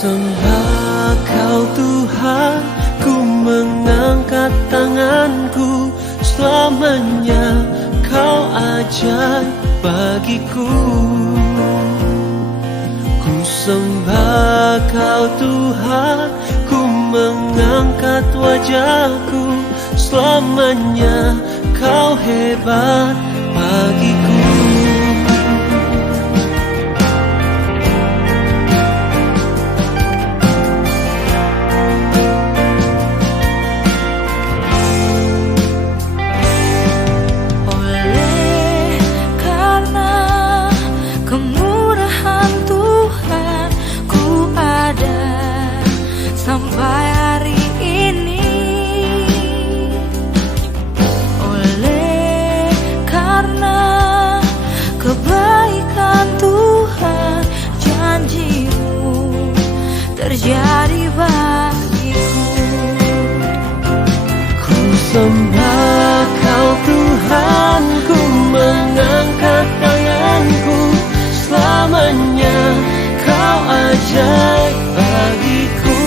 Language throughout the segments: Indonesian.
Sembah Kau Tuhan, ku mengangkat tanganku. Selamanya Kau ajaib bagiku. Ku sembah Kau Tuhan, ku mengangkat wajahku. Selamanya Kau hebat bagiku. Sampai hari ini, oleh karena kebaikan Tuhan, janji-Mu terjadi bagiku. Ku sembah Kau Tuhan, ku mengangkat tanganku. Selamanya Kau ajaib bagiku.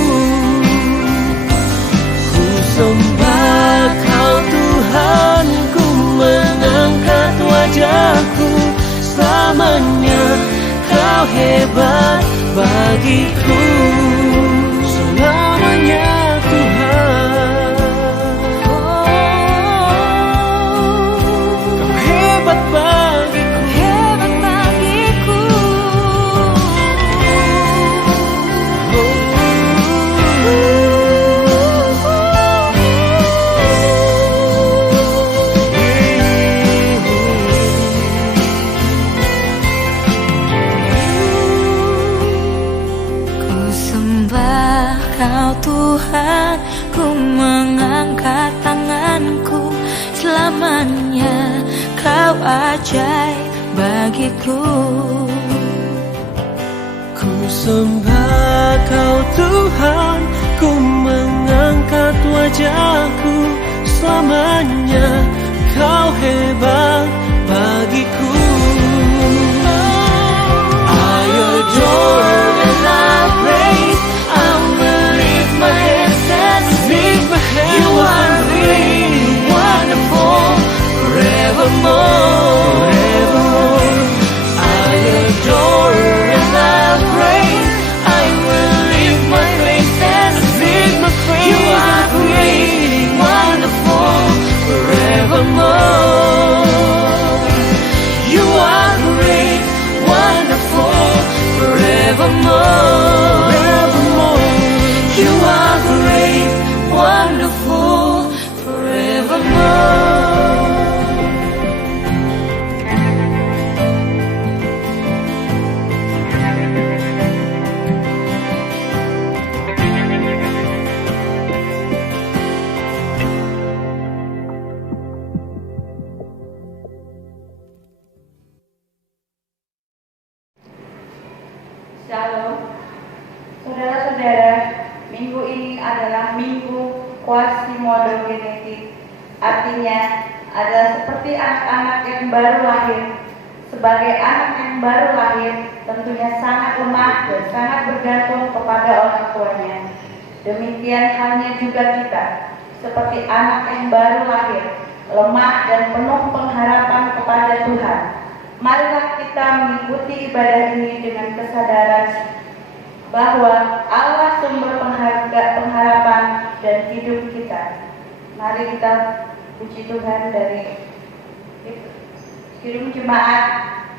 Sembah Kau Tuhan, ku mengangkat wajahku. Selamanya Kau hebat bagiku. Selamanya Tuhan, Kau hebat bagiku. Hebat bagiku. Kau Tuhan, ku mengangkat tanganku. Selamanya Kau ajaib bagiku. Ku sembah Kau Tuhan, ku mengangkat wajahku. Selamanya Kau hebat bagiku. I adore and I praise. I will lift my hands and sing. You are great, wonderful, forevermore. I adore and I praise. I will lift my hands and sing. You are great, wonderful, forevermore. You are great, wonderful, forevermore. You are great, wonderful, forevermore. Shalom, saudara-saudara. Minggu ini adalah minggu Quasimodogenesis. Artinya adalah seperti anak-anak yang baru lahir. Sebagai anak yang baru lahir, tentunya sangat lemah dan sangat bergantung kepada orang tuanya. Demikian halnya juga kita, seperti anak yang baru lahir, lemah dan penuh pengharapan kepada Tuhan. Marilah kita mengikuti ibadah ini dengan kesadaran bahwa Allah sumber pengharapan dan hidup kita. Mari kita puji Tuhan dari Kirim Jemaat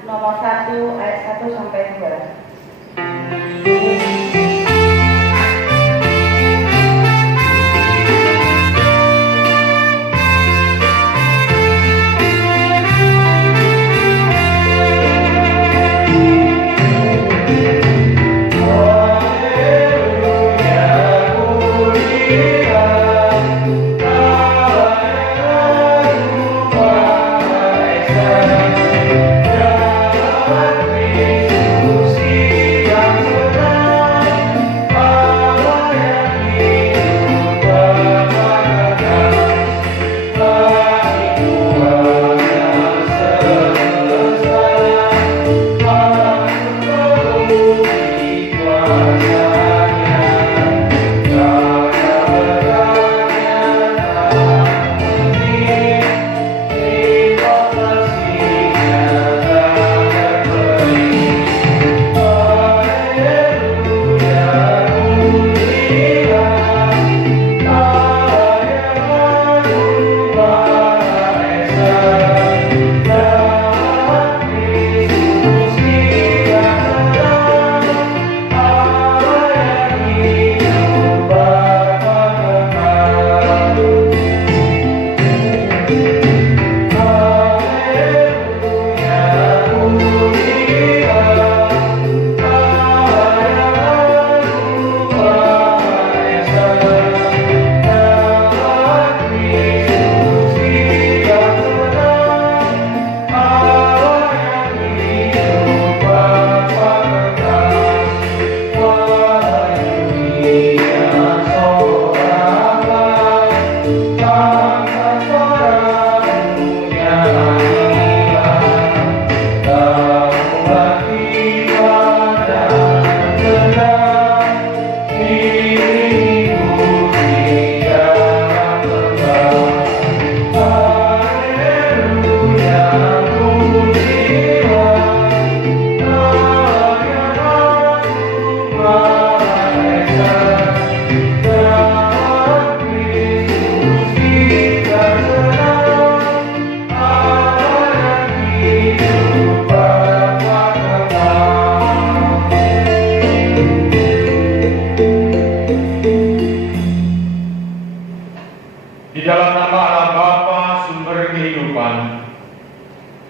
nomor 1 ayat 1 sampai 2. See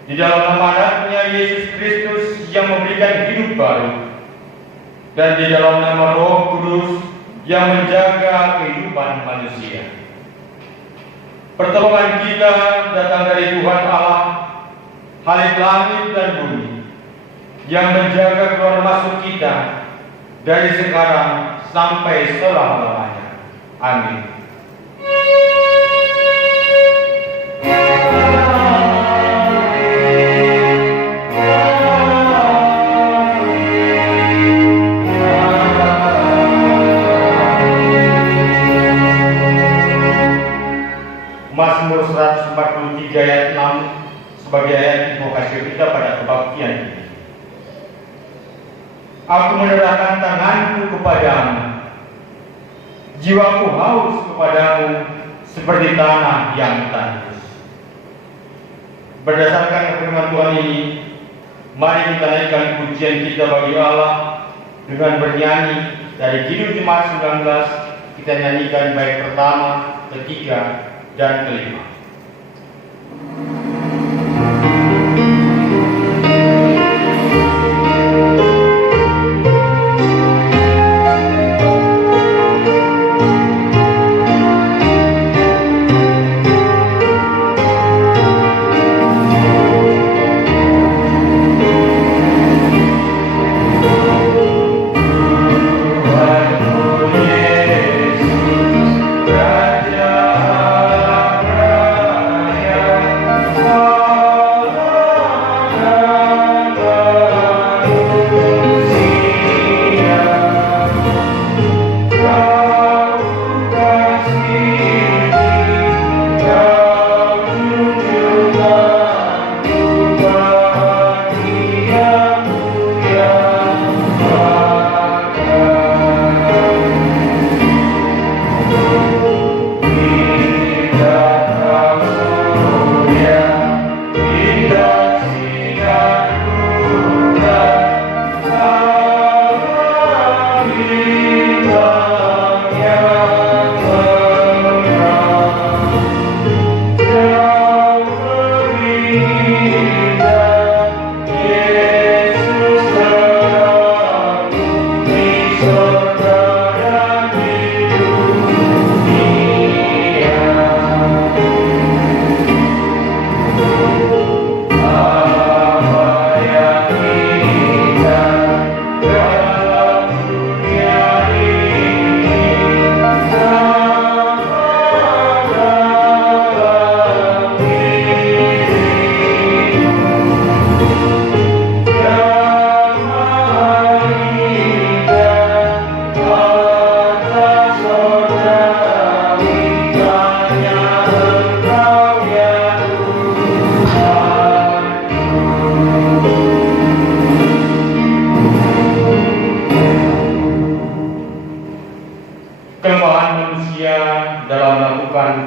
di dalam nama anaknya Yesus Kristus yang memberikan hidup baru, dan di dalam nama Roh Kudus yang menjaga kehidupan manusia. Pertolongan kita datang dari Tuhan Allah, Khalik langit dan bumi, yang menjaga keluar masuk kita dari sekarang sampai selama-lamanya. Amin. Mazmur 143 ayat 6 sebagai ayat invokasi kita pada kebaktian ini. Aku menyerahkan tanganku kepadamu, jiwaku haus kepadamu seperti tanah yang tandus. Berdasarkan firman Tuhan ini, mari kita naikkan pujian kita bagi Allah dengan bernyanyi dari Kidung Jemaat 19. Kita nyanyikan bait pertama, ketiga, dan kelima.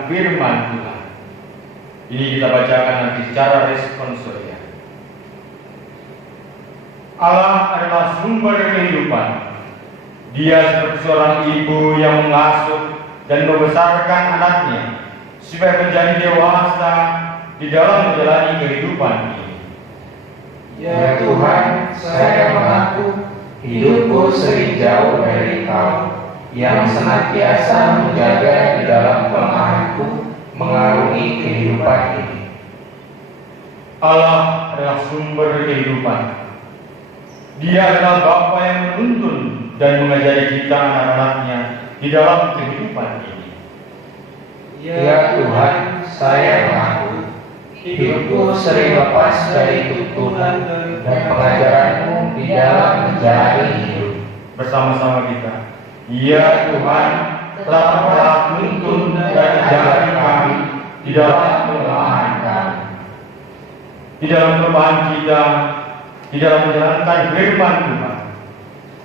Firman Tuhan. Ini kita bacakan nanti secara responsorial. Allah adalah sumber kehidupan. Dia seperti seorang ibu yang mengasuh dan membesarkan anaknya supaya menjadi dewasa di dalam menjalani kehidupan ini. Ya Tuhan, saya mengaku hidupku sering jauh dari Kau, yang senantiasa menjaga di dalam kelemahanku mengarungi kehidupan ini. Allah adalah sumber kehidupan. Dia adalah Bapa yang menuntun dan mengajari kita anak-anaknya di dalam kehidupan ini. Ya Tuhan, saya mengaku hidupku sering lepas dari tuntunan dan pengajaran-Mu di dalam menjalani hidup. Bersama-sama kita. Ya Tuhan, telah menuntun dan ajari kami di dalam kelemahan kami. Di dalam kelemahan kita, di dalam menjalankan firman Tuhan,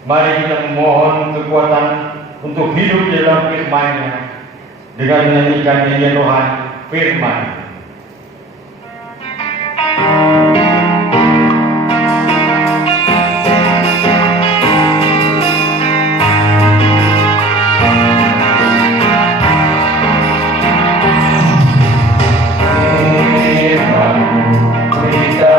mari kita memohon kekuatan untuk hidup di dalam firman-Nya dengan menyanyikan nyanyian rohani firman. Berita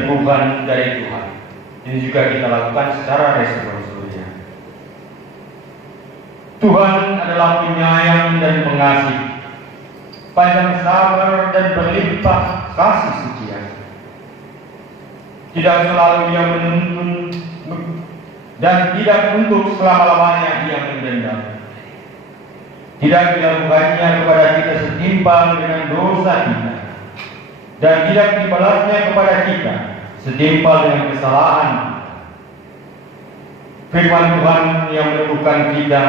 teguhan dari Tuhan. Ini juga kita lakukan secara resiko-resikonya. Tuhan adalah penyayang dan pengasih, panjang sabar dan berlimpah kasih setia. Tidak selalu Ia menuntun dan tidak untuk selama-lamanya Ia mendendam. Tidak dilakukannya kepada kita setimpal dengan dosa kita, dan tidak dibalasnya kepada kita setimpal dengan kesalahan. Firman Tuhan yang meneguhkan kita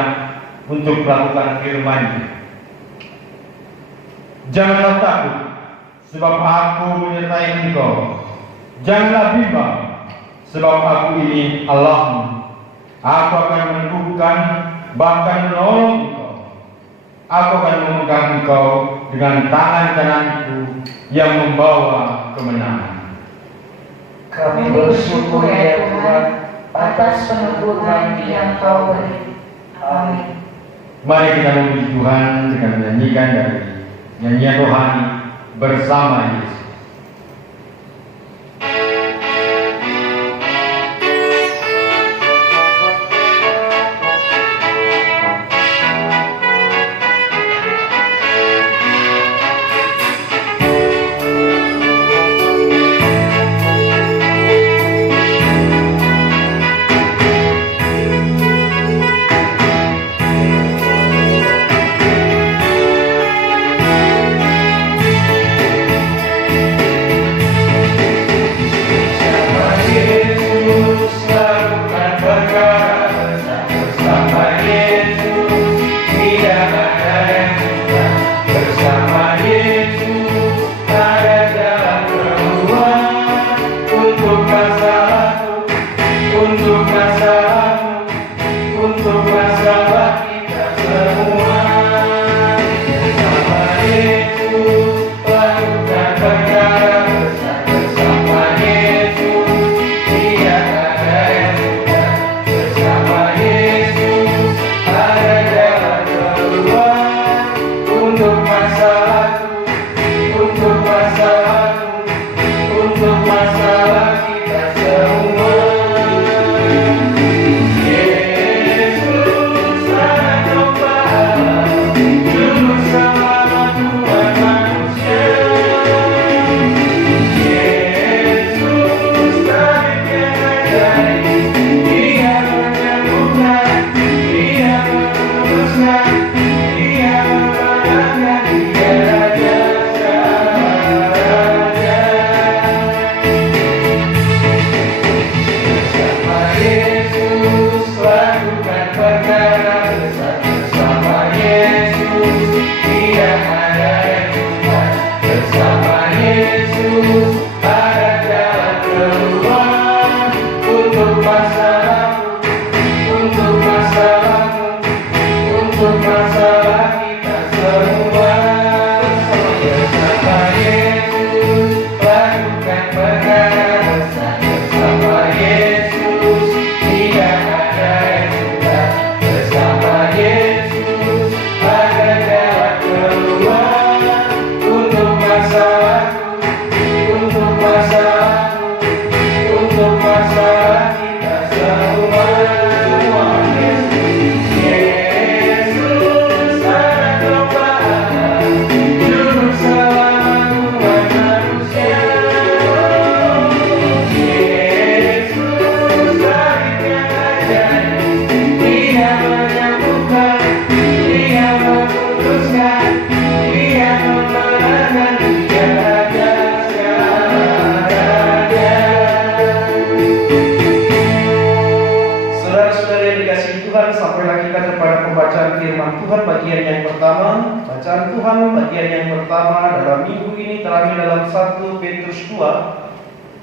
untuk melakukan firman-Nya. Janganlah takut, sebab Aku menyertai engkau. Janganlah bimbang, sebab Aku ini Allahmu. Aku akan meneguhkan, bahkan menolong engkau. Aku akan memegang engkau dengan tangan kananku yang membawa kemenangan. Kami bersyukur ya Tuhan atas peneguhan yang Kau beri. Amin. Mari kita memuji Tuhan dengan menyanyikan dari nyanyian rohani bersama Yesus.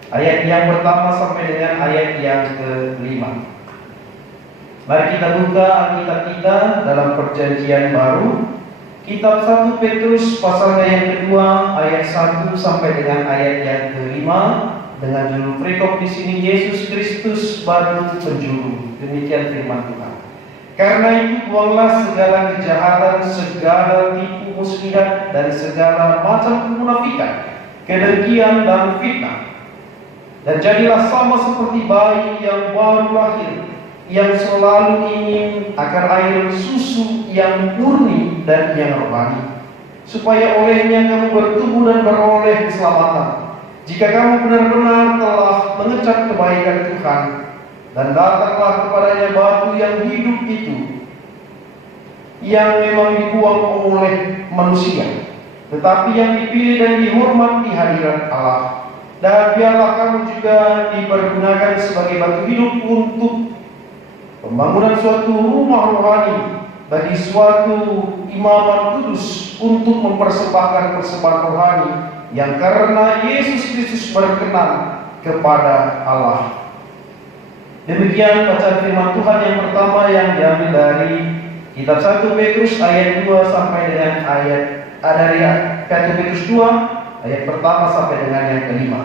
Ayat yang pertama sampai dengan ayat yang ke-5. Mari kita buka Alkitab kita dalam Perjanjian Baru, Kitab 1 Petrus pasalnya yang kedua, ayat 1 sampai dengan ayat yang ke-5, dengan judul perikop di sini Yesus Kristus Batu Penjuru. Demikian firman Tuhan. Karena itu buanglah segala kejahatan, segala tipu muslihat dan segala macam kemunafikan, kedengkian dan fitnah. Dan jadilah sama seperti bayi yang baru lahir, yang selalu ingin akan air susu yang murni dan yang rohani, supaya olehnya kamu bertumbuh dan beroleh keselamatan. Jika kamu benar-benar telah mengecap kebaikan Tuhan, dan datanglah kepadanya batu yang hidup itu, yang memang dibuang oleh manusia, tetapi yang dipilih dan dihormat di hadirat Allah. Dan biarlah kamu juga dipergunakan sebagai batu hidup untuk pembangunan suatu rumah rohani bagi suatu imaman kudus, untuk mempersembahkan persembahan rohani yang karena Yesus Kristus berkenan kepada Allah. Demikian bacaan firman Tuhan yang pertama yang diambil dari kitab 1 Petrus ayat 2 sampai dengan dari 1 Petrus 2 ayat pertama sampai dengan yang kelima.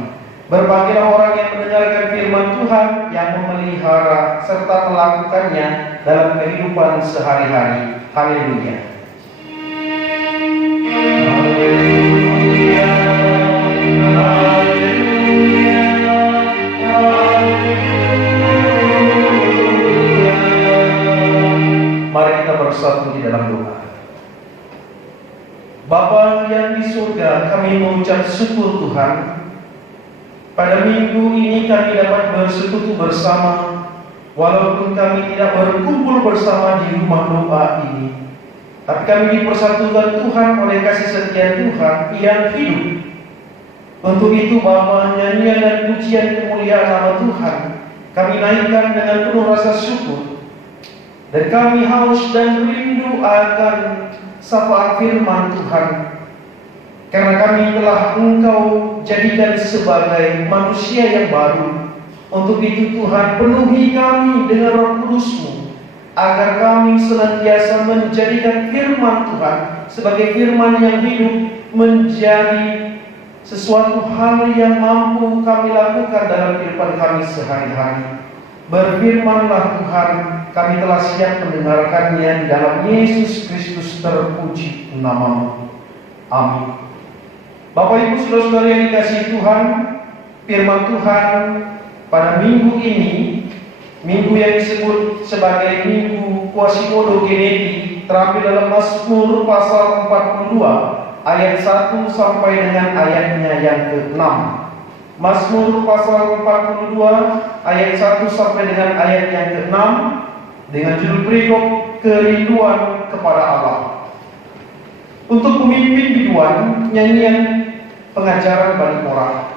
Berbahagialah orang yang mendengarkan firman Tuhan, yang memelihara serta melakukannya dalam kehidupan sehari-hari. Haleluya. Mari kita bersatu di dalam doa. Bapa yang di surga, kami mengucap syukur Tuhan. Pada minggu ini kami dapat bersekutu bersama, walaupun kami tidak berkumpul bersama di rumah doa ini, tapi kami dipersatukan Tuhan oleh kasih setia Tuhan yang hidup. Untuk itu Bapa, nyanyian dan pujian kemuliaan nama Tuhan kami naikkan dengan penuh rasa syukur. Dan kami haus dan rindu akan sapaan firman Tuhan, karena kami telah Engkau jadikan sebagai manusia yang baru. Untuk itu Tuhan, penuhi kami dengan Roh Kudus-Mu, agar kami senantiasa menjadikan firman Tuhan sebagai firman yang hidup, menjadi sesuatu hal yang mampu kami lakukan dalam kehidupan kami sehari-hari. Berfirmanlah Tuhan, kami telah siap mendengarkannya di dalam Yesus Kristus terpuji nama-Mu. Amin. Bapak Ibu saudara-saudara yang dikasihi Tuhan, firman Tuhan pada minggu ini, minggu yang disebut sebagai minggu Quasimodo Geneti, terambil dalam Mazmur pasal 42 ayat 1 sampai dengan ayatnya yang ke-6. Mazmur pasal 42 ayat 1 sampai dengan ayat yang ke-6 dengan judul berikut, kerinduan kepada Allah. Untuk pemimpin biduan, nyanyian pengajaran Bani Korah.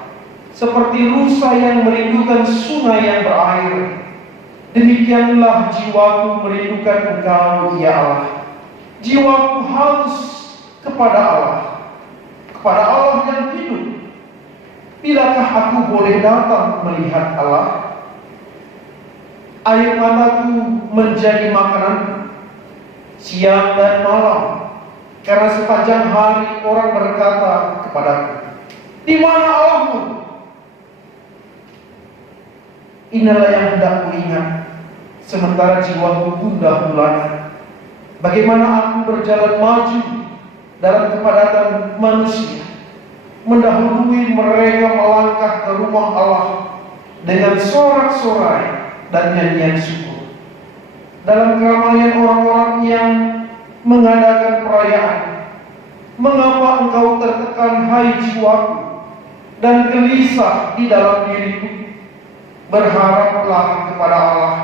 Seperti rusa yang merindukan sungai yang berair, demikianlah jiwaku merindukan Engkau, ya Allah. Jiwaku haus kepada Allah yang hidup. Bilakah aku boleh datang melihat Allah? Air mataku menjadi makananku siang dan malam, karena sepanjang hari orang berkata kepadaku, di mana Allahmu? Inilah yang hendak kuingat, sementara jiwaku gundah gulana. Bagaimana aku berjalan maju dalam kepadatan manusia, mendahului mereka melangkah ke rumah Allah dengan sorak-sorai dan nyanyian syukur. Dalam keramaian orang-orang yang mengadakan perayaan, mengapa engkau tertekan, hai jiwaku, dan gelisah di dalam diriku? Berharaplah kepada Allah,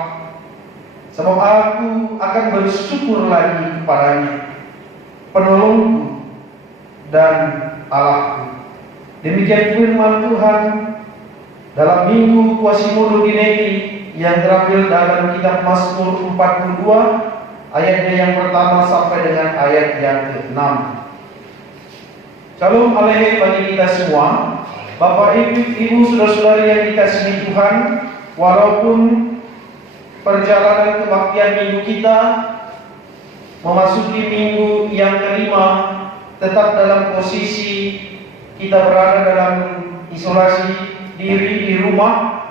sebab aku akan bersyukur lagi kepadanya, penolongku dan Allahku. Demikian firman Tuhan dalam minggu Quasimodo Geneti yang terambil dalam kitab Mazmur 42 ayatnya yang pertama sampai dengan ayat yang ke-6. Shalom Aleichem bagi kita semua. Bapak Ibu saudara-saudari yang dikasihi Tuhan, walaupun perjalanan kebaktian minggu kita memasuki minggu yang kelima, tetap dalam posisi kita berada dalam isolasi diri di rumah,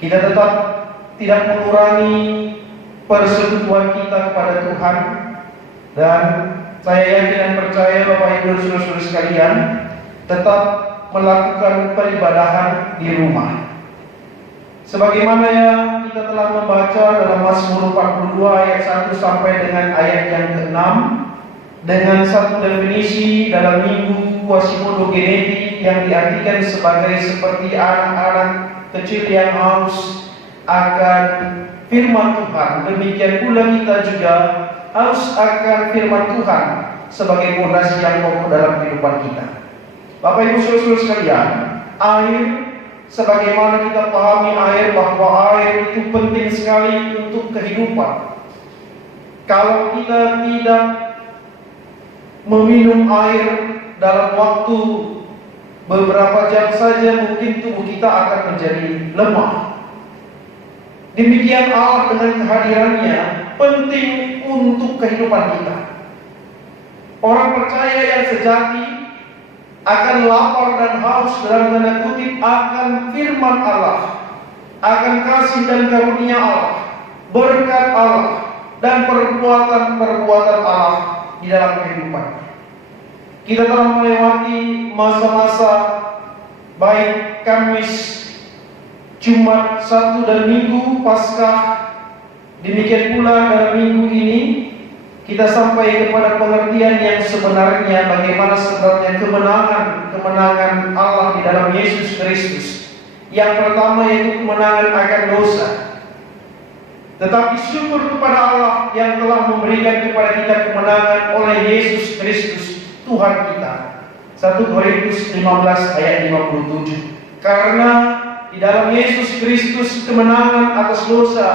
kita tetap tidak mengurangi persekutuan kita kepada Tuhan. Dan saya yakin dan percaya Bapak Ibu saudara-saudara sekalian, tetap melakukan peribadahan di rumah. Sebagaimana yang kita telah membaca dalam Mazmur 42 ayat 1 sampai dengan ayat yang ke-6, dengan satu definisi dalam minggu Quasimodo genetik yang diartikan sebagai seperti anak-anak kecil yang haus akan firman Tuhan. Demikian pula kita juga haus akan firman Tuhan sebagai fondasi yang pokok dalam kehidupan kita. Bapak Ibu Saudara sekalian, air, sebagaimana kita pahami air, bahwa air itu penting sekali untuk kehidupan. Kalau kita tidak meminum air dalam waktu beberapa jam saja, mungkin tubuh kita akan menjadi lemah. Demikian Allah dengan kehadirannya penting untuk kehidupan kita. Orang percaya yang sejati akan lapar dan haus dalam tanda kutip akan firman Allah, akan kasih dan karunia Allah, berkat Allah, dan perbuatan-perbuatan Allah di dalam kehidupan. Kita telah melewati masa-masa baik Kamis, Jumat, Sabtu, dan Minggu Paskah. Demikian pula dalam minggu ini kita sampai kepada pengertian yang sebenarnya bagaimana sebenarnya kemenangan Allah di dalam Yesus Kristus. Yang pertama yaitu kemenangan akan dosa. Tetapi syukur kepada Allah yang telah memberikan kepada kita kemenangan oleh Yesus Kristus Tuhan kita. 1 Korintus 15 ayat 57. Karena di dalam Yesus Kristus kemenangan atas dosa,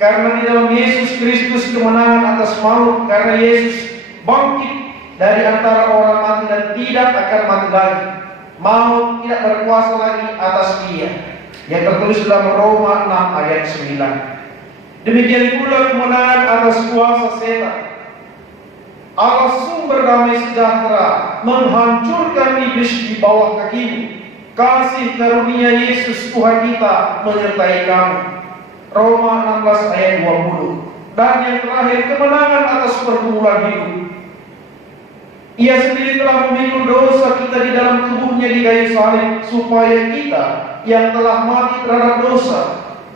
karena di dalam Yesus Kristus kemenangan atas maut, karena Yesus bangkit dari antara orang mati dan tidak akan mati lagi. Maut tidak berkuasa lagi atas dia. Yang tertulis dalam Roma 6 ayat 9. Demikian pula kemenangan atas kuasa setan. Allah sumber damai sejahtera menghancurkan iblis di bawah kakimu. Kasih karunia Yesus Tuhan kita menyertai kamu. Roma 16 ayat 20. Dan yang terakhir, kemenangan atas pergumulan hidup. Ia sendiri telah memikul dosa kita di dalam tubuhnya di kayu salib, supaya kita yang telah mati terhadap dosa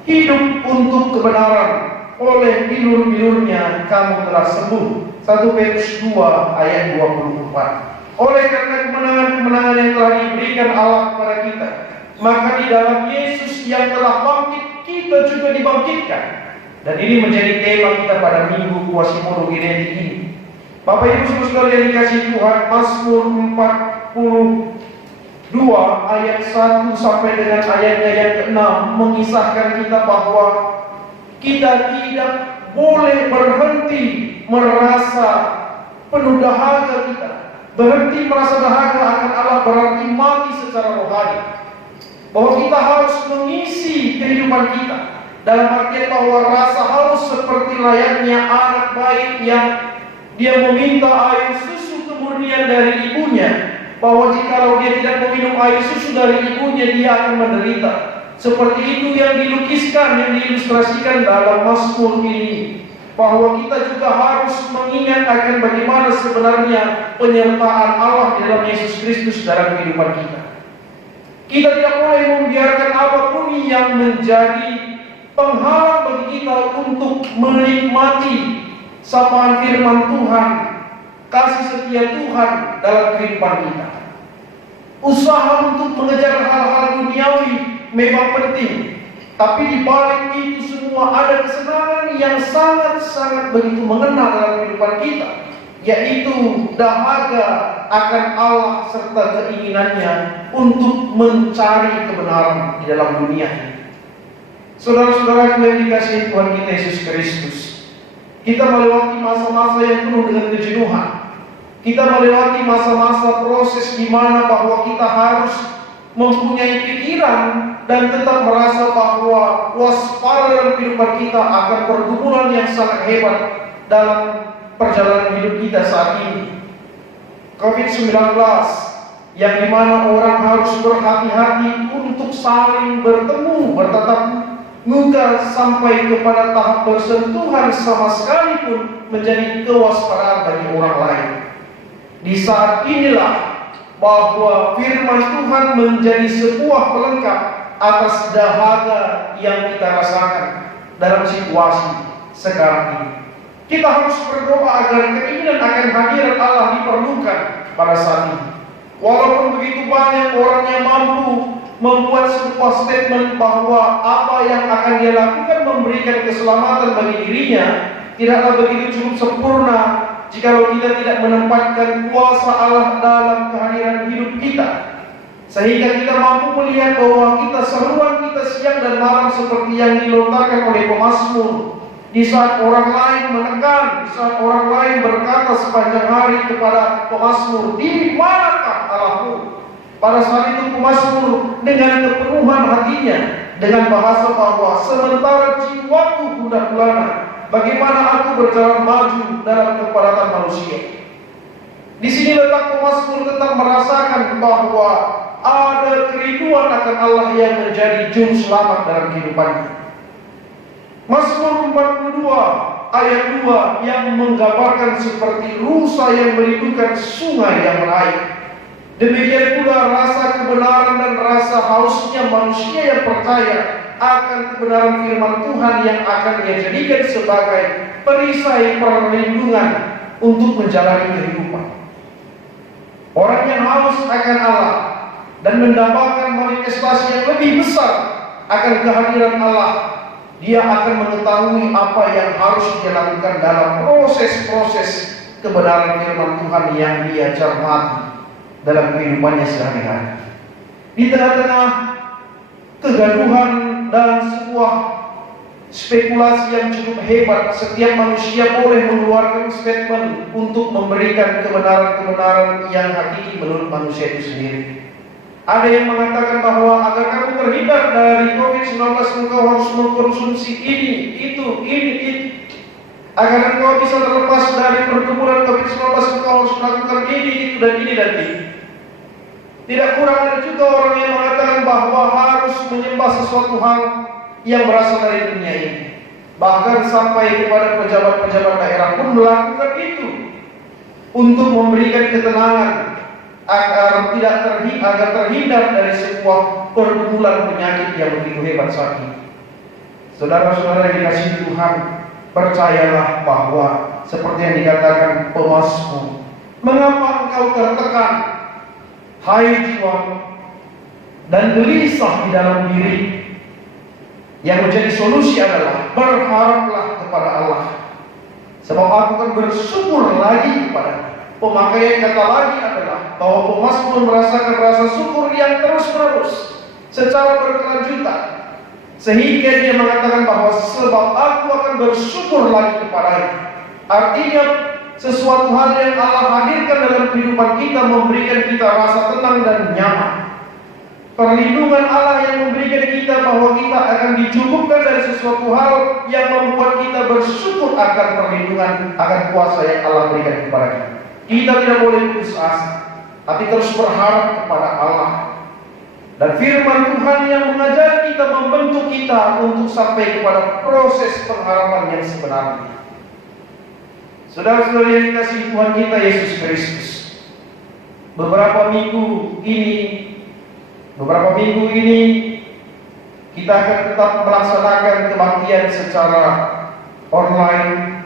hidup untuk kebenaran. Oleh bilur-bilurnya kamu telah sembuh. 1 Petrus 2 ayat 24. Oleh karena kemenangan-kemenangan yang telah diberikan Allah kepada kita, maka di dalam Yesus yang telah bangkit, kita juga dibangkitkan. Dan ini menjadi tema kita pada minggu Quasimodo genetik ini. Bapak Ibu Saudara yang dikasihi Tuhan, Mazmur 42 ayat 1 sampai dengan ayatnya yang ke-6 mengisahkan kita bahwa kita tidak boleh berhenti merasa penuh dahaga kita. Berhenti merasa dahaga akan Allah berarti mati secara rohani. Bahwa kita harus mengisi kehidupan kita dalam artian bahwa rasa haus seperti layaknya anak bayi yang dia meminta air susu kemudian dari ibunya, bahwa jikalau dia tidak meminum air susu dari ibunya, dia akan menderita. Seperti itu yang dilukiskan, yang diilustrasikan dalam Mazmur ini, bahwa kita juga harus mengingat akan bagaimana sebenarnya penyertaan Allah di dalam Yesus Kristus dalam kehidupan kita. Kita tidak boleh membiarkan apapun yang menjadi penghalang bagi kita untuk menikmati sapaan firman Tuhan, kasih setia Tuhan dalam kehidupan kita. Usaha untuk mengejar hal-hal duniawi memang penting, tapi di balik itu semua ada kesenangan yang sangat-sangat begitu mengena dalam kehidupan kita, yaitu dahaga akan Allah serta keinginannya untuk mencari kebenaran di dalam dunia ini. Saudara-saudara yang dikasihi Tuhan kita Yesus Kristus, kita melewati masa-masa yang penuh dengan kejenuhan. Kita melewati masa-masa proses di mana bahwa kita harus mempunyai pikiran dan tetap merasa bahwa waspada dalam kehidupan kita akan pergumulan yang sangat hebat dalam perjalanan hidup kita saat ini. COVID-19 yang dimana orang harus berhati-hati untuk saling bertemu, bertatap muka sampai kepada tahap bersentuhan sama sekali pun menjadi kewaspadaan bagi orang lain. Di saat inilah bahwa firman Tuhan menjadi sebuah pelengkap atas dahaga yang kita rasakan dalam situasi sekarang ini. Kita harus berdoa agar keinginan akan hadirat Allah diperlukan pada saat ini. Walaupun begitu banyak orang yang mampu membuat sebuah statement bahwa apa yang akan dia lakukan memberikan keselamatan bagi dirinya, tidaklah begitu cukup sempurna jikalau kita tidak menempatkan kuasa Allah dalam kehadiran hidup kita, sehingga kita mampu melihat bahwa kita seruan kita siang dan malam seperti yang dilontarkan oleh pemazmur. Di saat orang lain menekan, di saat orang lain berkata sepanjang hari kepada pemazmur, "Di manakah Allahmu?" Pada saat itu pemazmur dengan kepenuhan hatinya, dengan bahasa bahwa sementara jiwaku gundah gulana, bagaimana aku berjalan maju dalam kepadatan manusia. Di sini letak pemazmur tetap merasakan bahwa ada kerinduan akan Allah yang menjadi juru selamat dalam kehidupannya. Mazmur 42 ayat 2 yang menggambarkan seperti rusa yang merindukan sungai yang meraih. Demikian pula rasa kebenaran dan rasa hausnya manusia yang percaya akan kebenaran firman Tuhan yang akan dia jadikan sebagai perisai perlindungan untuk menjalani kehidupan. Orang yang haus akan Allah dan mendapatkan manifestasi yang lebih besar akan kehadiran Allah, dia akan mengetahui apa yang harus dia lakukan dalam proses-proses kebenaran firman Tuhan yang dia cermati dalam kehidupannya sehari-hari. Di tengah-tengah kegaduhan dan sebuah spekulasi yang cukup hebat, setiap manusia boleh mengeluarkan statement untuk memberikan kebenaran-kebenaran yang hakiki menurut manusia itu sendiri. Ada yang mengatakan bahwa agar kamu terhindar dari COVID-19 engkau harus mengkonsumsi ini, itu. Agar engkau bisa terlepas dari pergumulan COVID-19 engkau harus melakukan ini, itu dan ini. Tidak kurang ada juga orang yang mengatakan bahwa harus menyembah sesuatu hal yang berasal dari dunia ini. Bahkan sampai kepada pejabat-pejabat daerah pun melakukan itu untuk memberikan ketenangan agar terhindar dari sebuah pergumulan penyakit yang begitu hebat saat ini. Saudara-saudara yang dikasihi Tuhan, percayalah bahwa seperti yang dikatakan pemazmur, mengapa engkau tertekan, hai jiwamu, dan gelisah di dalam diri? Yang menjadi solusi adalah berharaplah kepada Allah, sebab aku akan bersyukur lagi kepada. Pemakaian kata lagi adalah bahwa pemazmur merasakan rasa syukur yang terus-menerus secara berkelanjutan, sehingga dia mengatakan bahwa sebab aku akan bersyukur lagi kepadanya. Artinya sesuatu hal yang Allah hadirkan dalam kehidupan kita memberikan kita rasa tenang dan nyaman. Perlindungan Allah yang memberikan kita bahwa kita akan dicukupkan dari sesuatu hal yang membuat kita bersyukur akan perlindungan, akan kuasa yang Allah berikan kepada kita. Kita tidak boleh putus asa, tapi terus berharap kepada Allah. Dan firman Tuhan yang mengajar kita, membentuk kita untuk sampai kepada proses pengharapan yang sebenarnya. Saudara-saudara yang dikasihi Tuhan kita Yesus Kristus, beberapa minggu ini kita akan tetap melaksanakan kebaktian secara online,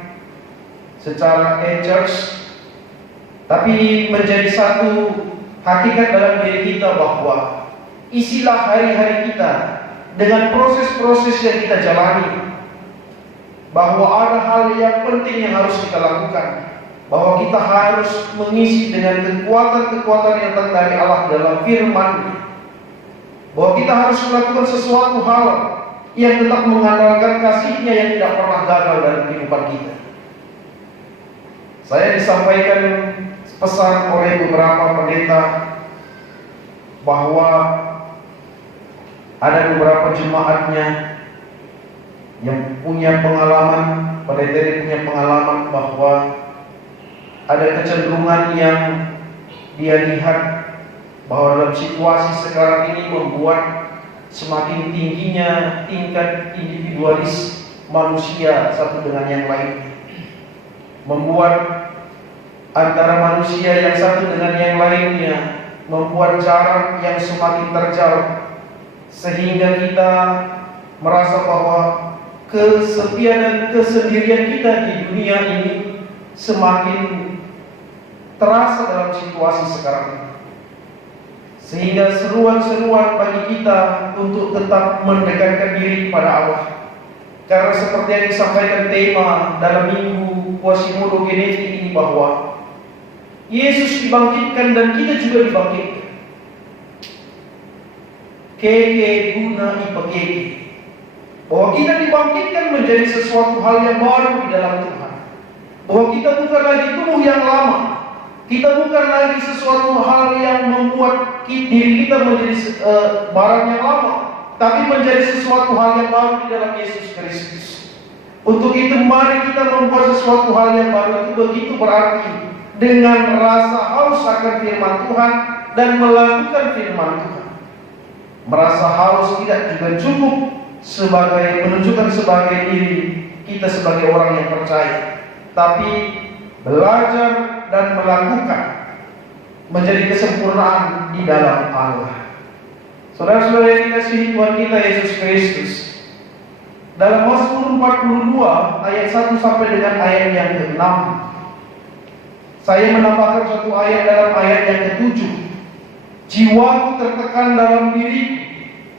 secara e-church. Tapi menjadi satu hakikat dalam diri kita bahwa isilah hari-hari kita dengan proses-proses yang kita jalani, bahwa ada hal yang penting yang harus kita lakukan, bahwa kita harus mengisi dengan kekuatan-kekuatan yang datang dari Allah dalam firman, bahwa kita harus melakukan sesuatu hal yang tetap mengandalkan kasih-Nya yang tidak pernah gagal dalam kehidupan kita. Saya disampaikan pesan oleh beberapa pendeta bahwa ada beberapa jemaatnya yang punya pengalaman, pendeta ini punya pengalaman bahwa ada kecenderungan yang dia lihat bahwa dalam situasi sekarang ini membuat semakin tingginya tingkat individualis manusia satu dengan yang lain, membuat antara manusia yang satu dengan yang lainnya membuat jarak yang semakin terjauh, sehingga kita merasa bahwa kesepian dan kesendirian kita di dunia ini semakin terasa dalam situasi sekarang ini. Sehingga seruan-seruan bagi kita untuk tetap mendekatkan diri kepada Allah. Karena seperti yang disampaikan tema dalam minggu Quasimodo Genetik ini, bahwa Yesus dibangkitkan dan kita juga dibangkitkan. Keke guna ipekeke. Bahwa kita dibangkitkan menjadi sesuatu hal yang baru di dalam Tuhan. Bahwa kita bukan lagi tubuh yang lama. Kita bukan lagi sesuatu hal yang membuat diri kita menjadi barang yang lama, tapi menjadi sesuatu hal yang baru di dalam Yesus Kristus. Untuk itu mari kita membuat sesuatu hal yang baru. Itu begitu berarti dengan rasa haus akan firman Tuhan dan melakukan firman Tuhan. Merasa haus tidak juga cukup sebagai menunjukkan sebagai diri kita sebagai orang yang percaya, tapi belajar dan melakukan menjadi kesempurnaan di dalam Allah. Saudara-saudara yang dikasihi Tuhan kita Yesus Kristus, dalam Mazmur 42 ayat 1 sampai dengan ayat yang ke-6, saya menambahkan satu ayat dalam ayat yang ke-7. Jiwaku tertekan dalam diriku,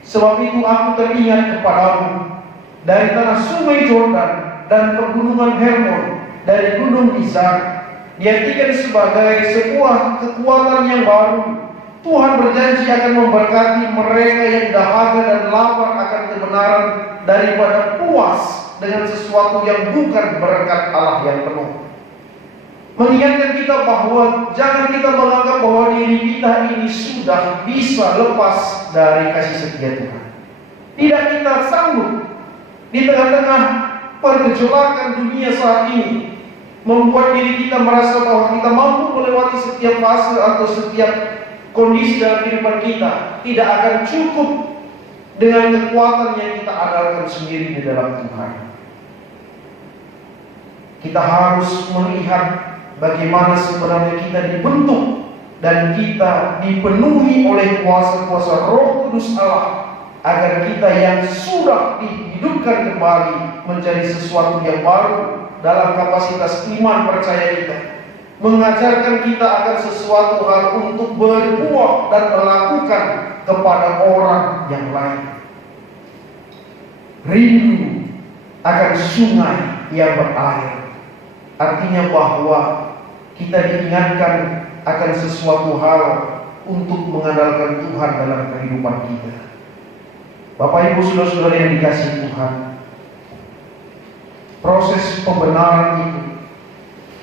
sebab itu aku teringat kepadamu. Dari tanah sungai Jordan dan pegunungan Hermon, dari gunung Mizar, diartikan sebagai sebuah kekuatan yang baru. Tuhan berjanji akan memberkati mereka yang dahaga dan lapar akan kebenaran, daripada puas dengan sesuatu yang bukan berkat Allah yang penuh. Mengingatkan kita bahwa jangan kita menganggap bahwa diri kita ini sudah bisa lepas dari kasih setia Tuhan. Tidak kita sanggup di tengah-tengah pergejolakan dunia saat ini membuat diri kita merasa bahwa kita mampu melewati setiap fase atau setiap kondisi dalam kehidupan kita. Tidak akan cukup dengan kekuatan yang kita andalkan sendiri di dalam Tuhan. Kita harus melihat bagaimana sebenarnya kita dibentuk dan kita dipenuhi oleh kuasa-kuasa Roh Kudus Allah, agar kita yang sudah dihidupkan kembali menjadi sesuatu yang baru dalam kapasitas iman percaya kita, mengajarkan kita akan sesuatu hal untuk berbuah dan melakukan kepada orang yang lain. Rindu akan sungai yang berair, artinya bahwa kita diingatkan akan sesuatu hal untuk mengandalkan Tuhan dalam kehidupan kita. Bapak Ibu saudara-saudara yang dikasihi Tuhan, proses pembenaran itu,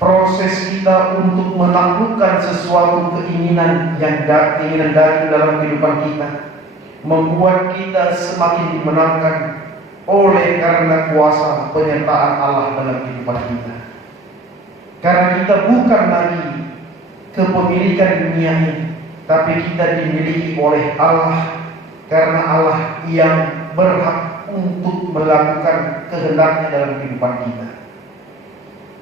proses kita untuk menaklukkan sesuatu keinginan yang keinginan daging dalam kehidupan kita, membuat kita semakin dimenangkan oleh karena kuasa penyertaan Allah dalam kehidupan kita. Karena kita bukan lagi kepemilikan dunia ini, tapi kita dimiliki oleh Allah, karena Allah yang berhak untuk melakukan kehendaknya dalam kehidupan kita.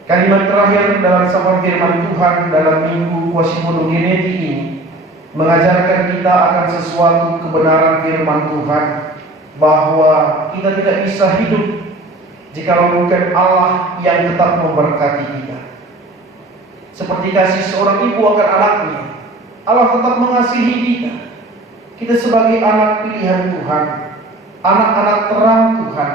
Kalimat terakhir dalam sabda firman Tuhan dalam minggu Quasimodo Genetik ini mengajarkan kita akan sesuatu kebenaran firman Tuhan, bahwa kita tidak bisa hidup jika bukan Allah yang tetap memberkati kita. Seperti kasih seorang ibu akan anaknya, Allah tetap mengasihi kita. Kita sebagai anak pilihan Tuhan, anak-anak terang Tuhan,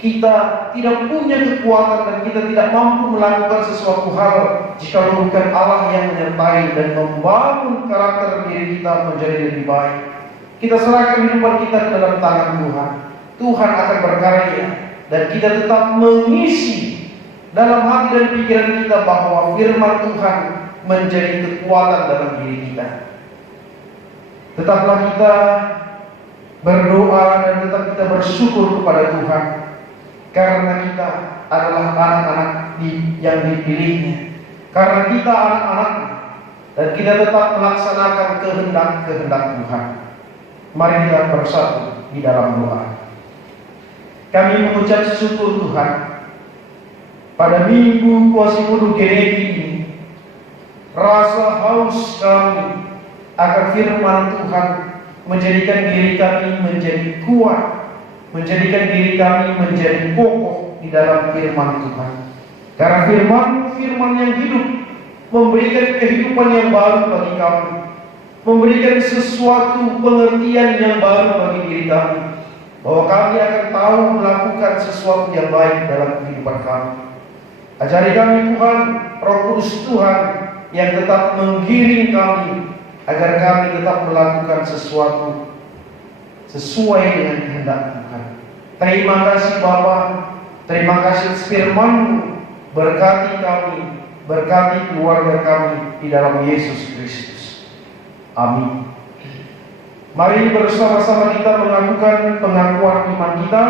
kita tidak punya kekuatan dan kita tidak mampu melakukan sesuatu hal jika bukan Allah yang menyertai dan membangun karakter diri kita menjadi lebih baik. Kita serahkan kehidupan kita ke dalam tangan Tuhan. Tuhan akan berkarya dan kita tetap mengisi dalam hati dan pikiran kita bahwa firman Tuhan menjadi kekuatan dalam diri kita. Tetaplah kita berdoa dan tetap kita bersyukur kepada Tuhan, karena kita adalah anak-anak yang dipilihnya, karena kita anak-anaknya, dan kita tetap melaksanakan kehendak-kehendak Tuhan. Mari kita bersatu di dalam doa. Kami mengucap syukur Tuhan, pada minggu Quasimodo Genetik ini, rasa haus kami agar firman Tuhan menjadikan diri kami menjadi kuat, menjadikan diri kami menjadi kokoh di dalam firman Tuhan. Karena firman yang hidup memberikan kehidupan yang baru bagi kami, memberikan sesuatu pengertian yang baru bagi diri kami, bahwa kami akan tahu melakukan sesuatu yang baik dalam kehidupan kami. Ajari kami Tuhan, Roh Kudus Tuhan yang tetap menggiring kami, agar kami tetap melakukan sesuatu sesuai dengan kehendak Tuhan. Terima kasih Bapa, terima kasih firman-Mu, berkati kami, berkati keluarga kami di dalam Yesus Kristus. Amin. Mari bersama-sama kita melakukan pengakuan iman kita,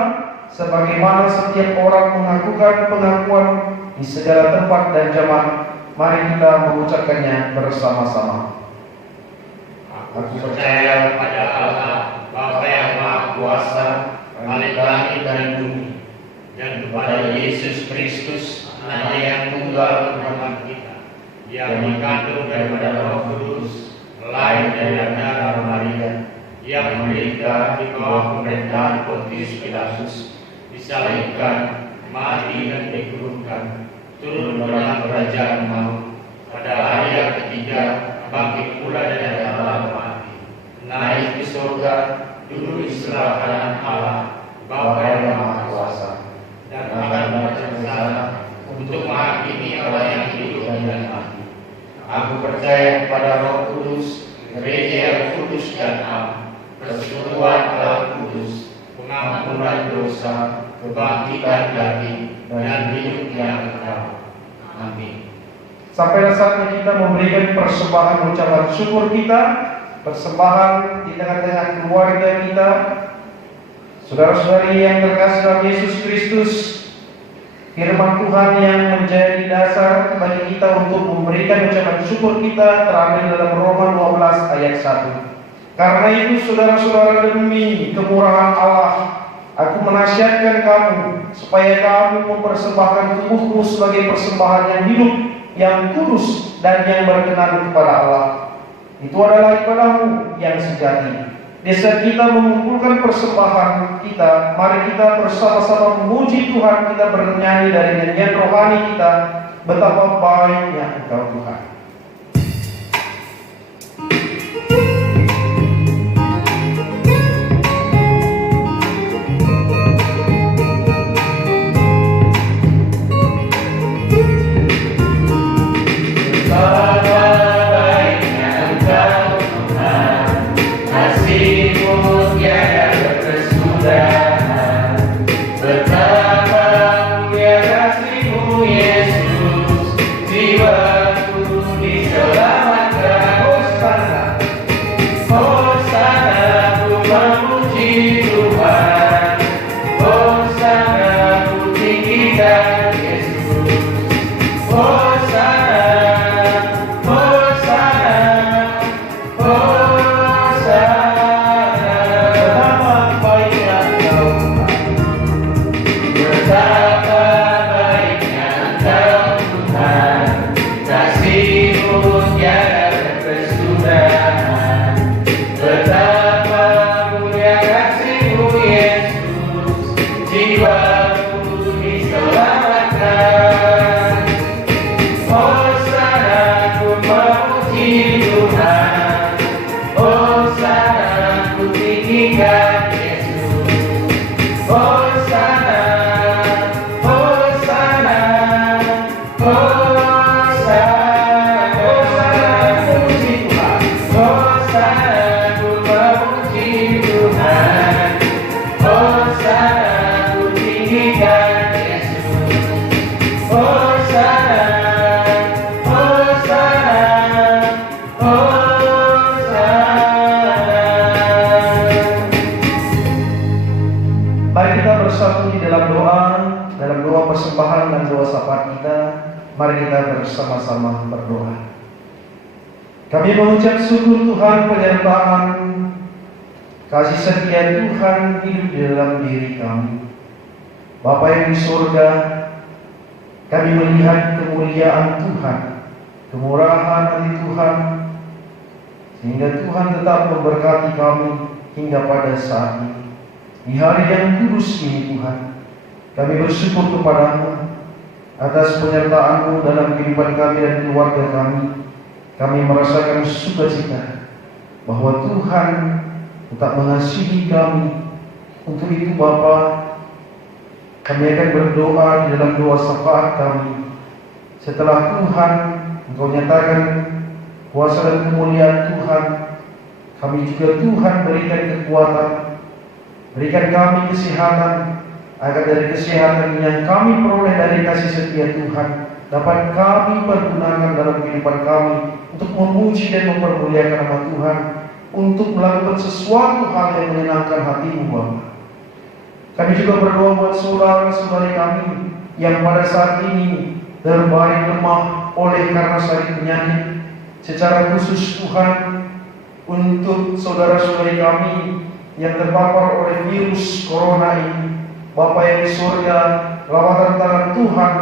sebagaimana setiap orang melakukan pengakuan di segala tempat dan zaman. Mari kita mengucapkannya bersama-sama. Aku percaya kepada Allah, Bapa yang Maha Kuasa, Khalik langit dan bumi, dan kepada Yesus Kristus, Anak yang tunggal Tuhan kita, yang dikandung daripada Roh Kudus, lahir dari darah Maria, yang menderita di bawah pemerintahan Pontius Pilatus, disalibkan, mati dan dikurungkan, turun dalam kerajaan maut, pada hari yang ketiga bangkit pula dari antara mati, naik ke surga, duduk di sebelah kanan Allah, Bapa yang Maha Kuasa, dan akan datang ke sana untuk menghakimi orang yang hidup dan mati. Aku percaya kepada Roh Kudus, gereja yang kudus dan am, persekutuan Allah Kudus, pengampunan dosa, kebangkitan daging, dan hidup yang kekal. Amin. Sampailah saatnya kita memberikan persembahan ucapan syukur kita, persembahan di tengah-tengah keluarga kita. Saudara-saudari yang terkasih dalam Yesus Kristus, firman Tuhan yang menjadi dasar bagi kita untuk memberikan ucapan syukur kita terambil dalam Roma 12 ayat 1. Karena itu saudara-saudara, demi kemurahan Allah, aku menasihatkan kamu supaya kamu mempersembahkan tubuhmu sebagai persembahan yang hidup, yang kudus dan yang berkenan kepada Allah. Itu adalah ibadahmu yang sejati. Di saat kita mengumpulkan persembahan kita, mari kita bersama-sama memuji Tuhan. Kita bernyanyi dari nyanyian rohani kita, betapa baiknya Engkau Tuhan. Mari kita bersama-sama berdoa. Kami mengucap syukur Tuhan, penyertaan kasih setia Tuhan hidup di dalam diri kami. Bapa yang di surga, kami melihat kemuliaan Tuhan, kemurahan hati Tuhan, sehingga Tuhan tetap memberkati kami hingga pada saat ini. Di hari yang kudus ini Tuhan, kami bersyukur kepadamu atas penyertaan-Mu dalam kehidupan kami dan keluarga kami. Kami merasakan sukacita bahwa Tuhan tetap mengasihi kami. Untuk itu Bapa, kami akan berdoa di dalam doa syafaat kami. Setelah Tuhan Engkau nyatakan kuasa dan kemuliaan Tuhan, kami juga Tuhan berikan kekuatan, berikan kami kesehatan, agar dari kesehatan yang kami peroleh dari kasih setia Tuhan dapat kami pergunakan dalam kehidupan kami untuk memuji dan mempermuliakan nama Tuhan, untuk melakukan sesuatu hal yang menyenangkan hati-Mu Bapa. Kami juga berdoa buat saudara-saudari kami yang pada saat ini terbaring lemah oleh karena sakit penyakit. Secara khusus Tuhan, untuk saudara-saudari kami yang terpapar oleh virus corona ini, Bapa yang di surga, lawatan tangan Tuhan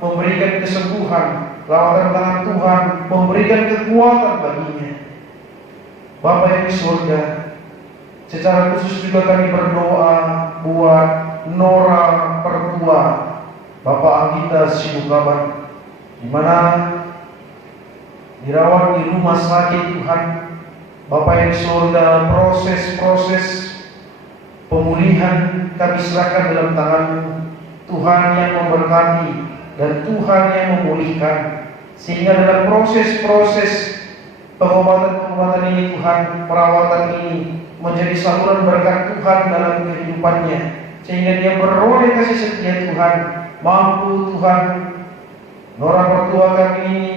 memberikan kesembuhan, lawatan tangan Tuhan memberikan kekuatan baginya. Bapa yang di surga, secara khusus juga kami berdoa buat Nora Pertua, Bapak Anggita Sibukaban, di mana dirawat di rumah sakit Tuhan. Bapak yang di surga, proses-proses pemulihan kami serahkan dalam tangan-Mu. Tuhan yang memberkati dan Tuhan yang memulihkan, sehingga dalam proses-proses pengobatan ini Tuhan, perawatan ini menjadi saluran berkat Tuhan dalam kehidupannya, sehingga dia beroleh kasih setia Tuhan. Mampu Tuhan Nora Pertua kami ini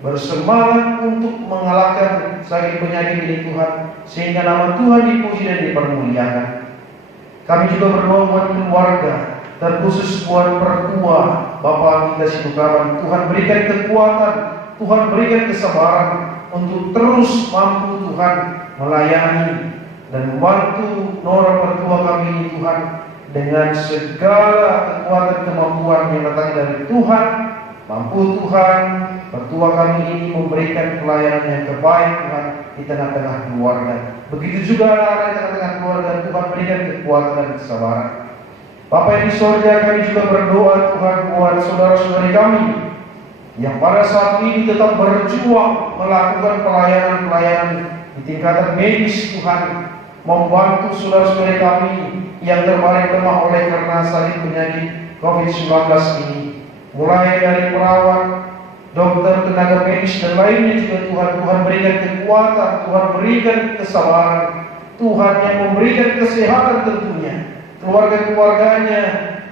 bersemangat untuk mengalahkan sakit penyakit ini Tuhan, sehingga nama Tuhan dipuji dan dipermuliakan. Kami juga berdoa buat keluarga, terkhusus buat Pertua Bapak Anggita Sibukaban. Tuhan berikan kekuatan, Tuhan berikan kesabaran untuk terus mampu Tuhan melayani dan membantu Nora Pertua kami ini Tuhan, dengan segala kekuatan kemampuan yang datang dari Tuhan. Mampu Tuhan Pertua kami ini memberikan pelayanan yang terbaik Tuhan di tengah-tengah keluarga. Begitu juga anak-anak di tengah-tengah keluarga, Tuhan berikan kekuatan dan kesabaran. Bapak yang di surga, kami juga berdoa Tuhan buat saudara-saudari kami yang pada saat ini tetap berjuang melakukan pelayanan-pelayanan di tingkatan medis Tuhan, membantu saudara-saudari kami yang terbaring lemah oleh karena sakit penyakit COVID-19 ini. Mulai dari perawat, dokter, tenaga medis dan lainnya juga Tuhan berikan kekuatan, Tuhan berikan kesabaran, Tuhan yang memberikan kesehatan tentunya. Keluarga-keluarganya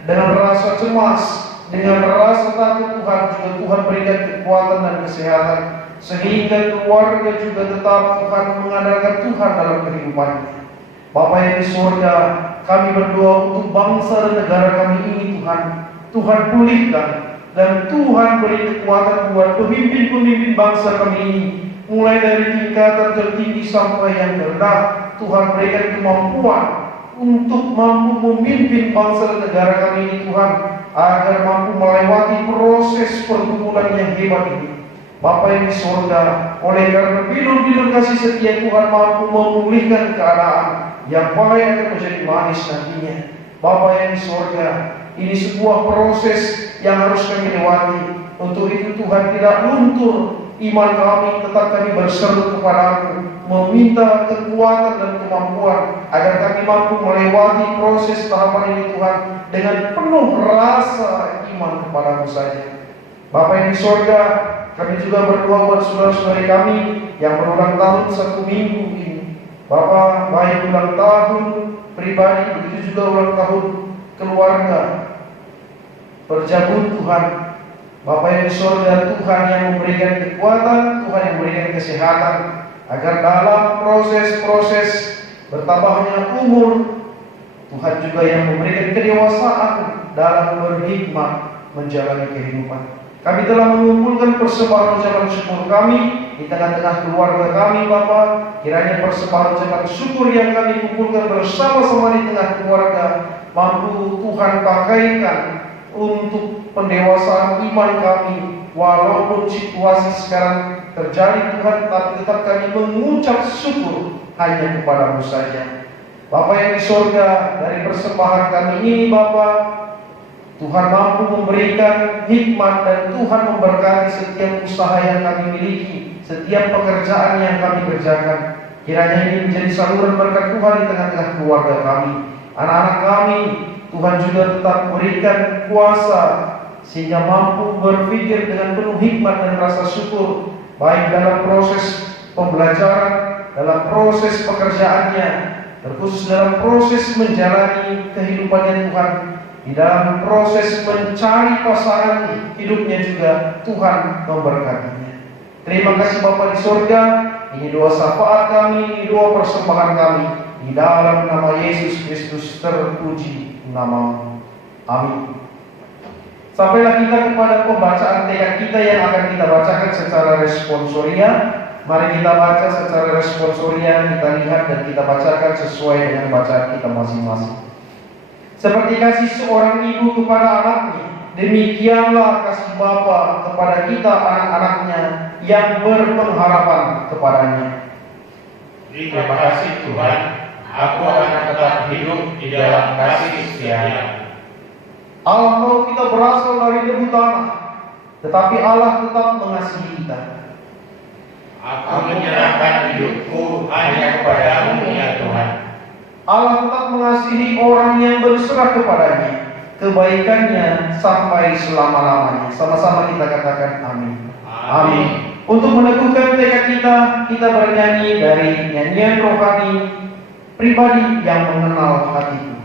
dengan rasa cemas, dengan rasa takut Tuhan, juga Tuhan berikan kekuatan dan kesehatan, sehingga keluarga juga tetap Tuhan mengandalkan Tuhan dalam kehidupannya. Bapa yang di surga, kami berdoa untuk bangsa dan negara kami ini Tuhan. Tuhan pulihkan dan Tuhan beri kekuatan buat pemimpin-pemimpin bangsa kami ini, mulai dari tingkatan tertinggi sampai yang terendah. Tuhan berikan kemampuan untuk mampu memimpin bangsa dan negara kami ini Tuhan, agar mampu melewati proses pergumulan yang hebat ini. Bapa yang di surga, oleh karena bilur-bilur kasih setia Tuhan mampu memulihkan keadaan yang baik akan menjadi manis nantinya. Bapa yang di surga, ini sebuah proses yang harus kami lewati. Untuk itu Tuhan tidak luntur iman kami, tetap kami berseru kepada-Mu, meminta kekuatan dan kemampuan agar kami mampu melewati proses tahapan ini Tuhan dengan penuh rasa iman kepada-Mu saja. Bapa yang di surga, kami juga berdoa buat saudara-saudari kami yang berulang tahun 1 minggu ini. Bapa, baik ulang tahun pribadi, begitu juga ulang tahun keluarga. Berjabut Tuhan, Bapa yang di surga, Tuhan yang memberikan kekuatan, Tuhan yang memberikan kesehatan, agar dalam proses-proses bertambahnya umur, Tuhan juga yang memberikan kedewasaan dalam berhikmat menjalani kehidupan. Kami telah mengumpulkan persembahan ucapan syukur kami di tengah-tengah keluarga kami, Bapa. Kiranya persembahan ucapan syukur yang kami kumpulkan bersama-sama di tengah keluarga mampu Tuhan pakaikan untuk pendewasaan iman kami, walaupun situasi sekarang terjadi Tuhan, tapi tetap kami mengucap syukur hanya kepada-Mu saja. Bapa yang di sorga, dari persembahan kami ini Bapa, Tuhan mampu memberikan hikmat dan Tuhan memberkati setiap usaha yang kami miliki, setiap pekerjaan yang kami kerjakan. Kiranya ini menjadi saluran berkat Tuhan di tengah-tengah keluarga kami, anak-anak kami. Tuhan juga tetap berikan kuasa sehingga mampu berpikir dengan penuh hikmat dan rasa syukur, baik dalam proses pembelajaran, dalam proses pekerjaannya, terkhusus dalam proses menjalani kehidupannya Tuhan, di dalam proses mencari pasangan hidupnya juga Tuhan memberkatinya. Terima kasih Bapa di surga. Ini doa syafaat kami, ini doa persembahan kami, di dalam nama Yesus Kristus terpuji nama-Mu. Amin. Sampailah kita kepada pembacaan tekad kita yang akan kita bacakan secara responsoria. Mari kita baca secara responsoria, kita lihat dan kita bacakan sesuai dengan bacaan kita masing-masing. Seperti kasih seorang ibu kepada anaknya, demikianlah kasih Bapa kepada kita anak-anaknya yang berpengharapan kepadanya. Terima kasih Tuhan, aku akan tetap hidup di dalam kasih setia. Allah tahu kita berasal dari debu tanah, tetapi Allah tetap mengasihi kita. Aku menyerahkan hidupku hanya kepada-Mu ya Tuhan. Allah tetap mengasihi orang yang berserah kepadanya, kebaikannya sampai selama-lamanya. Sama-sama kita katakan amin. Amin. Untuk meneguhkan tekad kita bernyanyi dari nyanyian rohani pribadi yang mengenal hatiku.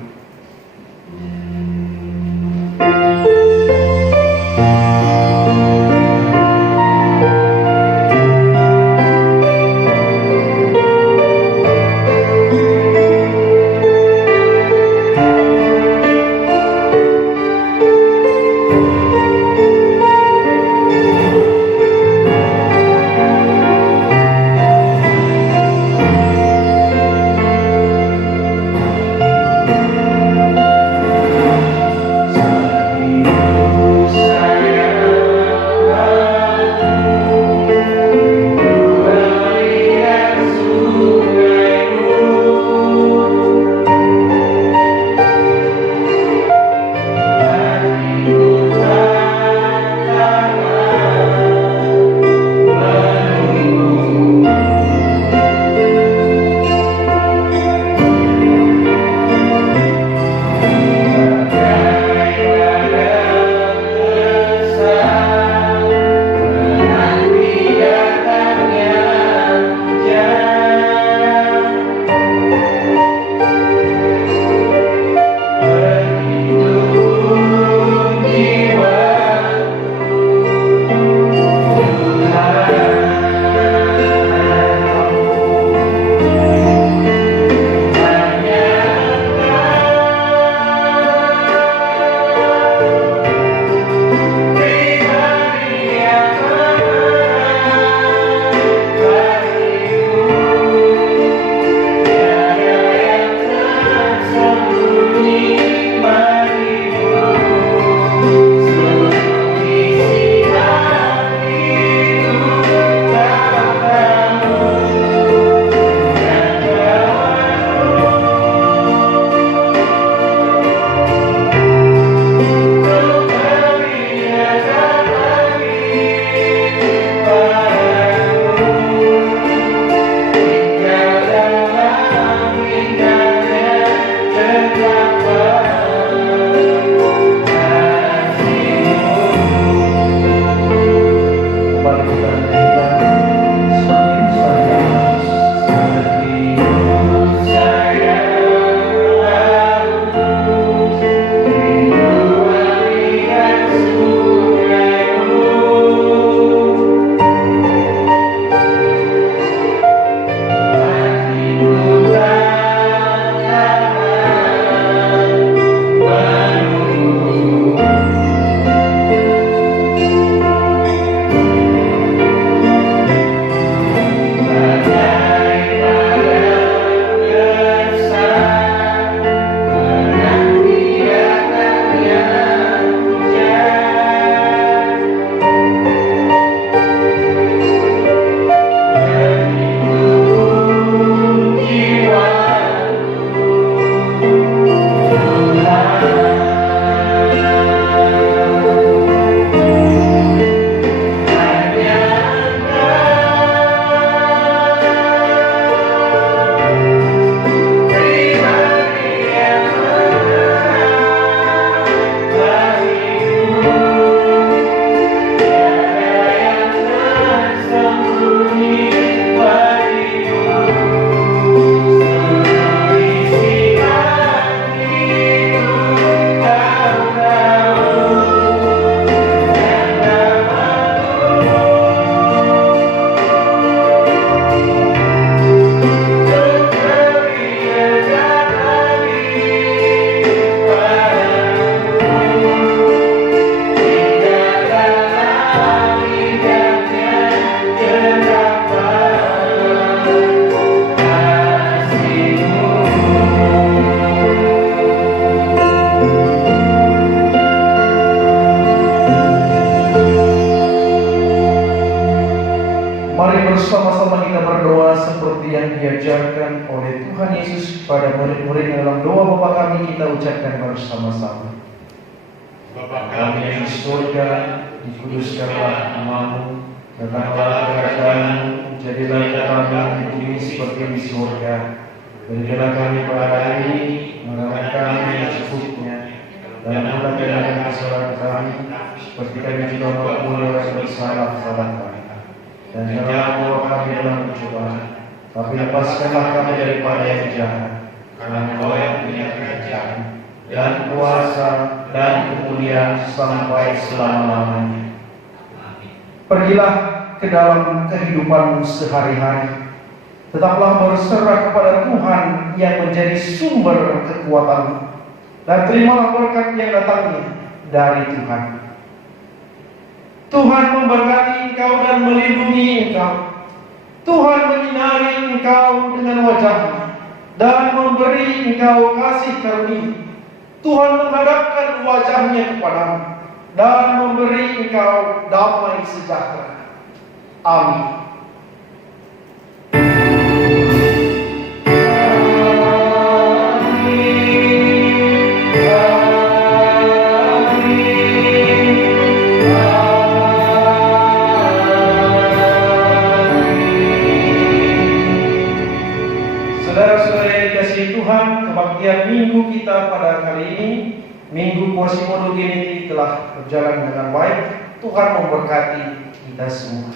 ucapkan bersama-sama. Bapa Kami yang di surga, dikuduskanlah namamu, datanglah kerajaanmu, jadilah kami di bumi seperti di surga. Berikanlah kami pada hari ini makanan kami yang secukupnya, dan ampunilah kami kesalahan kami, seperti kami juga mengampuni orang yang bersalah kepada kami. Dan janganlah membawa kami dalam pencobaan, tapi lepaskanlah kami daripada yang jahat. Karena Engkau yang punya kerajaan dan kuasa dan kemuliaan sampai selama-lamanya. Pergilah ke dalam kehidupanmu sehari-hari. Tetaplah berserah kepada Tuhan yang menjadi sumber kekuatanmu, dan terimalah berkat yang datangnya dari Tuhan. Tuhan memberkati engkau dan melindungi engkau. Tuhan menyinari engkau dengan wajah-Nya dan memberi engkau kasih karunia. Tuhan menghadapkan wajah-Nya kepadamu dan memberi engkau damai sejahtera. Amin. Kebaktian minggu kita pada kali ini, Minggu Quasimodo Geniti, telah berjalan dengan baik. Tuhan memberkati kita semua.